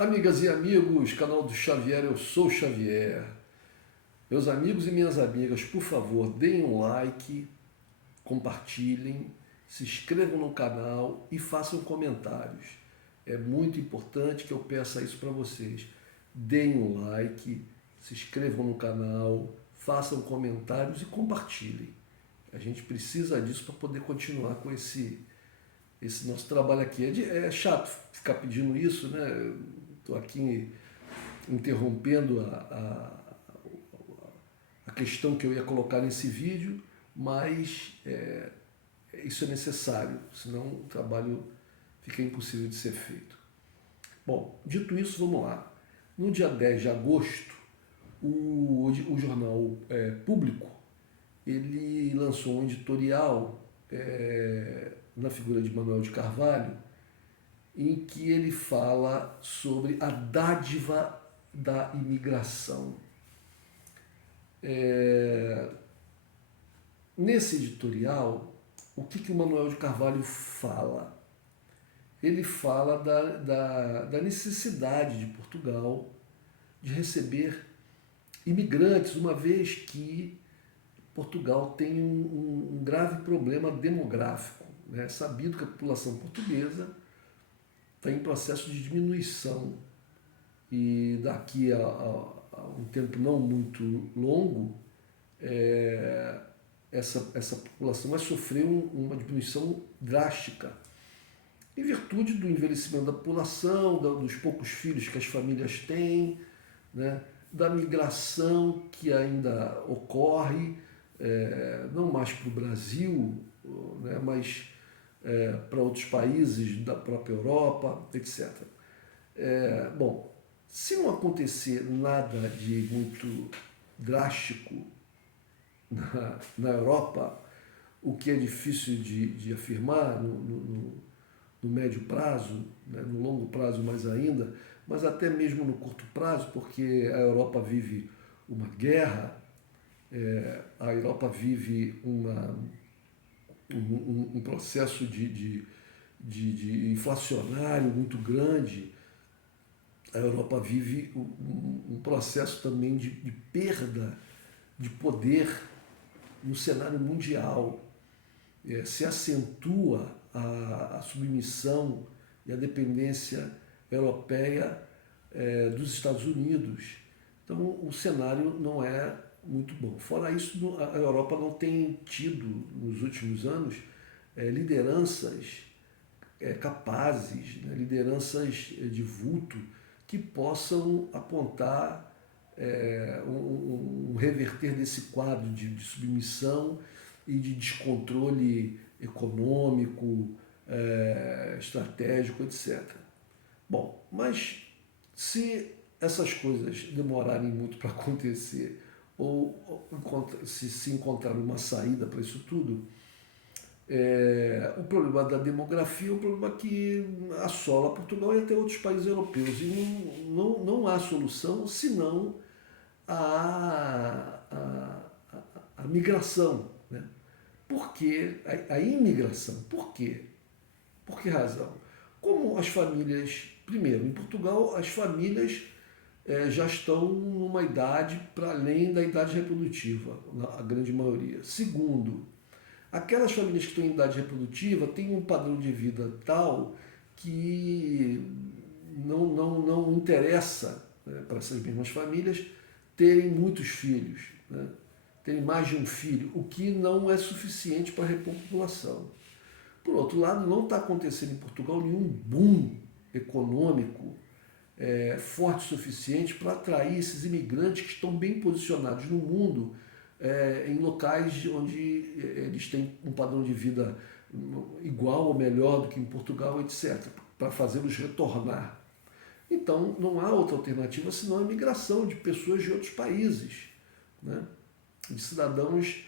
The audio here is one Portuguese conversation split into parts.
Amigas e amigos, canal do Xavier, eu sou o Xavier. Meus amigos e minhas amigas, por favor, deem um like, compartilhem, se inscrevam no canal e façam comentários. É muito importante que eu peça isso para vocês. Deem um like, se inscrevam no canal, façam comentários e compartilhem. A gente precisa disso para poder continuar com esse nosso trabalho aqui. É chato ficar pedindo isso, né? Estou aqui interrompendo a questão que eu ia colocar nesse vídeo, mas isso é necessário, senão o trabalho fica impossível de ser feito. Bom, dito isso, vamos lá. No dia 10 de agosto, o jornal Público ele lançou um editorial na figura de Manuel de Carvalho, em que ele fala sobre a dádiva da imigração. Nesse editorial, o que o Manuel de Carvalho fala? Ele fala da necessidade de Portugal de receber imigrantes, uma vez que Portugal tem um grave problema demográfico. É sabido que a população portuguesa está em processo de diminuição e daqui a um tempo não muito longo, essa população vai sofrer uma diminuição drástica em virtude do envelhecimento da população, dos poucos filhos que as famílias têm, né, da migração que ainda ocorre, não mais para o Brasil, né, mas para outros países da própria Europa, etc. Bom, se não acontecer nada de muito drástico na Europa, o que é difícil de afirmar no médio prazo, né, no longo prazo mais ainda, mas até mesmo no curto prazo, porque a Europa vive uma guerra, a Europa vive um processo de inflacionário muito grande, a Europa vive um processo também de perda de poder no cenário mundial. Se acentua a submissão e a dependência europeia dos Estados Unidos. Então o cenário não é muito bom. Fora isso, a Europa não tem tido, nos últimos anos, lideranças capazes, né, lideranças de vulto, que possam apontar um reverter desse quadro de submissão e de descontrole econômico, estratégico, etc. Bom, mas se essas coisas demorarem muito para acontecer, ou se encontrar uma saída para isso tudo, o problema da demografia é um problema que assola Portugal e até outros países europeus. E não há solução senão a migração. Né? Por que a imigração? Por quê? Por que razão? Como as famílias, primeiro, em Portugal, as famílias já estão numa idade para além da idade reprodutiva, a grande maioria. Segundo, aquelas famílias que estão em idade reprodutiva têm um padrão de vida tal que não interessa, né, para essas mesmas famílias terem muitos filhos, né, terem mais de um filho, o que não é suficiente para repor a população. Por outro lado, não está acontecendo em Portugal nenhum boom econômico forte o suficiente para atrair esses imigrantes que estão bem posicionados no mundo, em locais onde eles têm um padrão de vida igual ou melhor do que em Portugal, etc., para fazê-los retornar. Então, não há outra alternativa senão a migração de pessoas de outros países, né? De cidadãos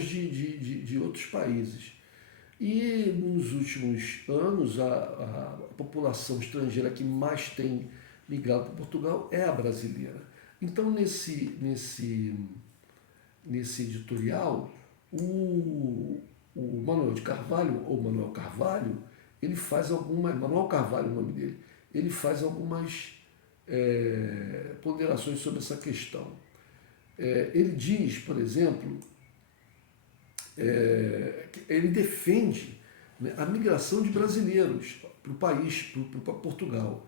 de outros países. E nos últimos anos, a população estrangeira que mais tem migrado para Portugal é a brasileira. Então, nesse editorial, o Manuel de Carvalho, ou Manuel Carvalho, ele faz Manuel Carvalho é o nome dele, ele faz algumas ponderações sobre essa questão. Ele diz, por exemplo, que ele defende, né, a migração de brasileiros para o país, para Portugal,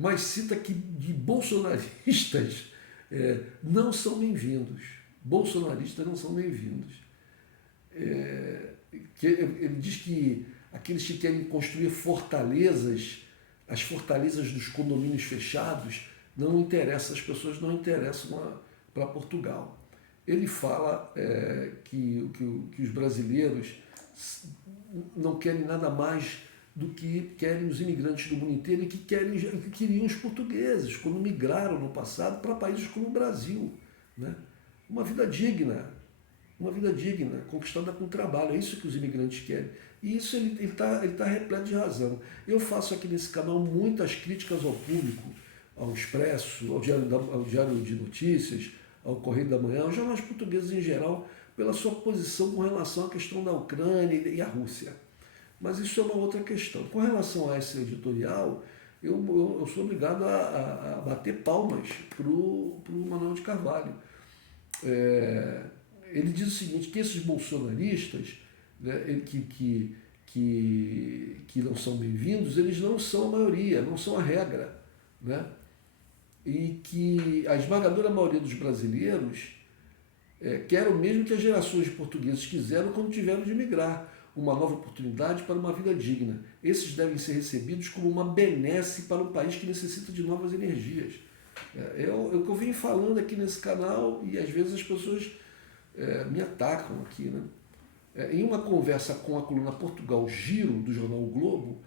mas cita que de bolsonaristas não são bem-vindos. Bolsonaristas não são bem-vindos. Ele diz que aqueles que querem construir fortalezas, as fortalezas dos condomínios fechados, não interessam, as pessoas não interessam para Portugal. Ele fala que os brasileiros não querem nada mais do que querem os imigrantes do mundo inteiro e que queriam os portugueses, quando migraram no passado para países como o Brasil, né? Uma vida digna, conquistada com trabalho, é isso que os imigrantes querem. E isso ele tá repleto de razão. Eu faço aqui nesse canal muitas críticas ao público, ao Expresso, ao Diário de Notícias, ao Correio da Manhã, aos jornais portugueses em geral, pela sua posição com relação à questão da Ucrânia e à Rússia. Mas isso é uma outra questão. Com relação a esse editorial, eu sou obrigado a bater palmas para o Manuel de Carvalho. Ele diz o seguinte, que esses bolsonaristas, né, que não são bem-vindos, eles não são a maioria, não são a regra, né? E que a esmagadora maioria dos brasileiros quer o mesmo que as gerações de portugueses quiseram quando tiveram de migrar, uma nova oportunidade para uma vida digna. Esses devem ser recebidos como uma benesse para um país que necessita de novas energias. É o que eu venho falando aqui nesse canal e às vezes as pessoas me atacam aqui, né? Em uma conversa com a coluna Portugal Giro, do jornal O Globo,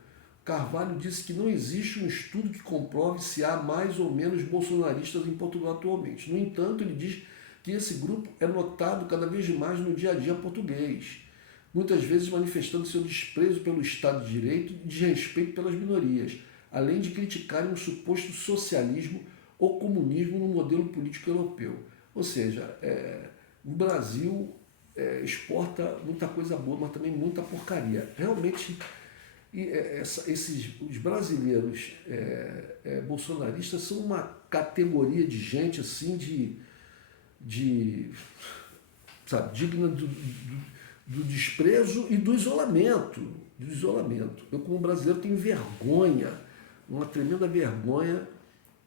Carvalho disse que não existe um estudo que comprove se há mais ou menos bolsonaristas em Portugal atualmente. No entanto, ele diz que esse grupo é notado cada vez mais no dia a dia português, muitas vezes manifestando seu desprezo pelo Estado de Direito e desrespeito pelas minorias, além de criticarem um suposto socialismo ou comunismo no modelo político europeu. Ou seja, o Brasil exporta muita coisa boa, mas também muita porcaria. Realmente, os brasileiros bolsonaristas são uma categoria de gente assim sabe, digna do desprezo e do isolamento. Eu, como brasileiro, tenho vergonha, uma tremenda vergonha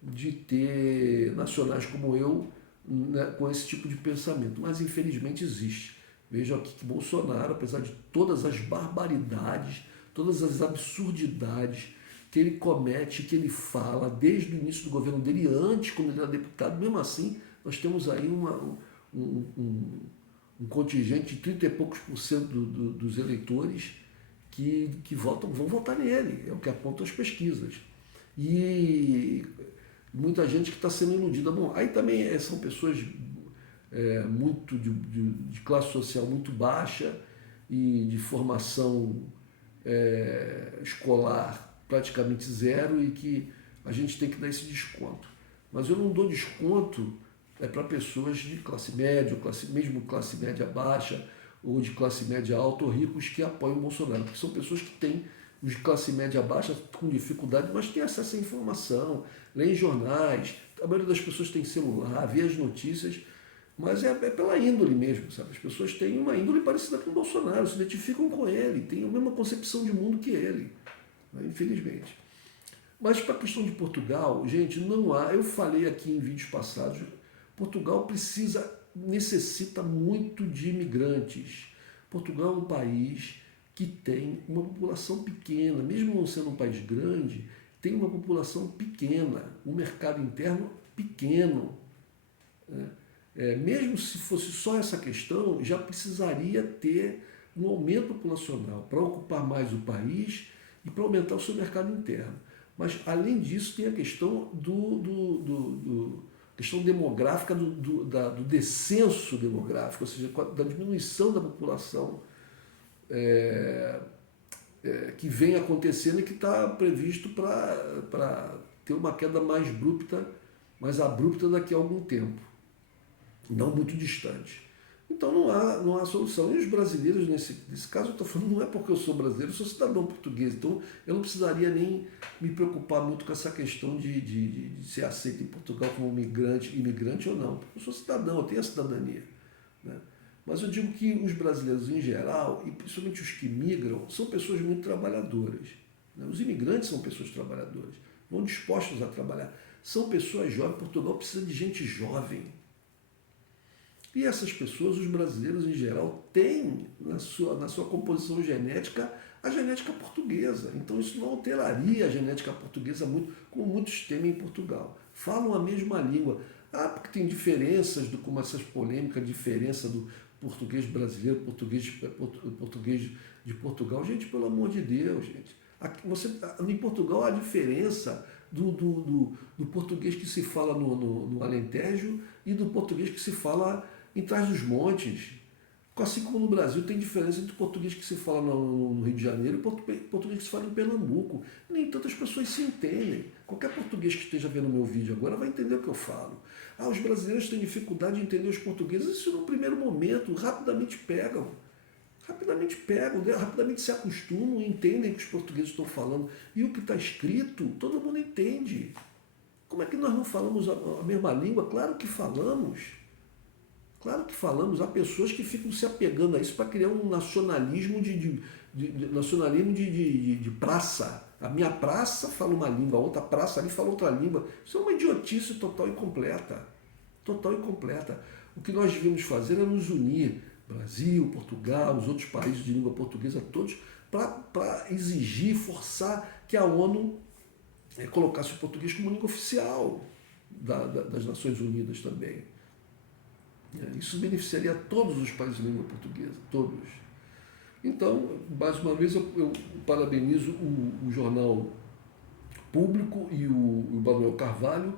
de ter nacionais como eu, né, com esse tipo de pensamento. Mas, infelizmente, existe. Veja aqui que Bolsonaro, apesar de todas as barbaridades, todas as absurdidades que ele comete, que ele fala desde o início do governo dele, antes, quando ele era deputado, mesmo assim, nós temos aí um contingente de 30 e poucos % dos eleitores que vão votar nele, é o que apontam as pesquisas. E muita gente que está sendo iludida. Bom, aí também são pessoas muito de classe social muito baixa e de formação escolar praticamente zero e que a gente tem que dar esse desconto. Mas eu não dou desconto para pessoas de classe média, ou mesmo classe média baixa, ou de classe média alta, ou ricos que apoiam o Bolsonaro, porque são pessoas que têm, os de classe média baixa com dificuldade, mas têm acesso à informação, leem jornais, a maioria das pessoas tem celular, vê as notícias, mas é pela índole mesmo, sabe? As pessoas têm uma índole parecida com o Bolsonaro, se identificam com ele, têm a mesma concepção de mundo que ele, né? Infelizmente. Mas para a questão de Portugal, gente, não há, eu falei aqui em vídeos passados, Portugal necessita muito de imigrantes. Portugal é um país que tem uma população pequena, mesmo não sendo um país grande, tem uma população pequena, um mercado interno pequeno, né? Mesmo se fosse só essa questão, já precisaria ter um aumento populacional para ocupar mais o país e para aumentar o seu mercado interno. Mas, além disso, tem a questão questão demográfica, do descenso demográfico, ou seja, da diminuição da população que vem acontecendo e que está previsto para ter uma queda mais abrupta daqui a algum tempo, não muito distante. Então não há solução. E os brasileiros, nesse caso, eu estou falando, não é porque eu sou brasileiro, eu sou cidadão português, então eu não precisaria nem me preocupar muito com essa questão de ser aceito em Portugal como imigrante ou não. Eu sou cidadão, eu tenho a cidadania. Né? Mas eu digo que os brasileiros em geral, e principalmente os que migram, são pessoas muito trabalhadoras. Né? Os imigrantes são pessoas trabalhadoras, vão dispostos a trabalhar. São pessoas jovens, Portugal precisa de gente jovem. E essas pessoas, os brasileiros em geral, têm na sua composição genética a genética portuguesa. Então isso não alteraria a genética portuguesa muito, como muitos temem em Portugal. Falam a mesma língua. Ah, porque tem diferenças, como essas polêmicas, diferença do português brasileiro, português de Portugal. Gente, pelo amor de Deus, gente. Em Portugal há diferença do português que se fala no Alentejo e do português que se fala em Trás-os-Montes. Assim como no Brasil tem diferença entre o português que se fala no Rio de Janeiro e o português que se fala em Pernambuco. Nem tantas pessoas se entendem. Qualquer português que esteja vendo meu vídeo agora vai entender o que eu falo. Ah, os brasileiros têm dificuldade de entender os portugueses. Isso no primeiro momento, rapidamente pegam. Rapidamente se acostumam e entendem o que os portugueses estão falando. E o que está escrito, todo mundo entende. Como é que nós não falamos a mesma língua? Claro que falamos. Claro que falamos, há pessoas que ficam se apegando a isso para criar um nacionalismo de praça. A minha praça fala uma língua, a outra praça ali fala outra língua. Isso é uma idiotice total e completa. Total e completa. O que nós devíamos fazer é nos unir, Brasil, Portugal, os outros países de língua portuguesa, todos, para exigir, forçar que a ONU colocasse o português como língua oficial das Nações Unidas também. Isso beneficiaria todos os países de língua portuguesa, todos. Então, mais uma vez, eu parabenizo o Jornal Público e o Manuel Carvalho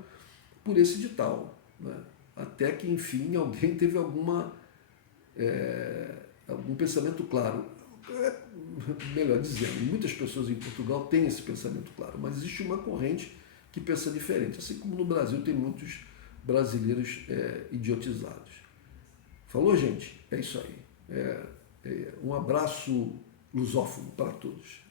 por esse edital. Né? Até que, enfim, alguém teve algum pensamento claro. Melhor dizendo, muitas pessoas em Portugal têm esse pensamento claro, mas existe uma corrente que pensa diferente, assim como no Brasil tem muitos brasileiros idiotizados. Falou, gente? É isso aí. Um abraço lusófono para todos.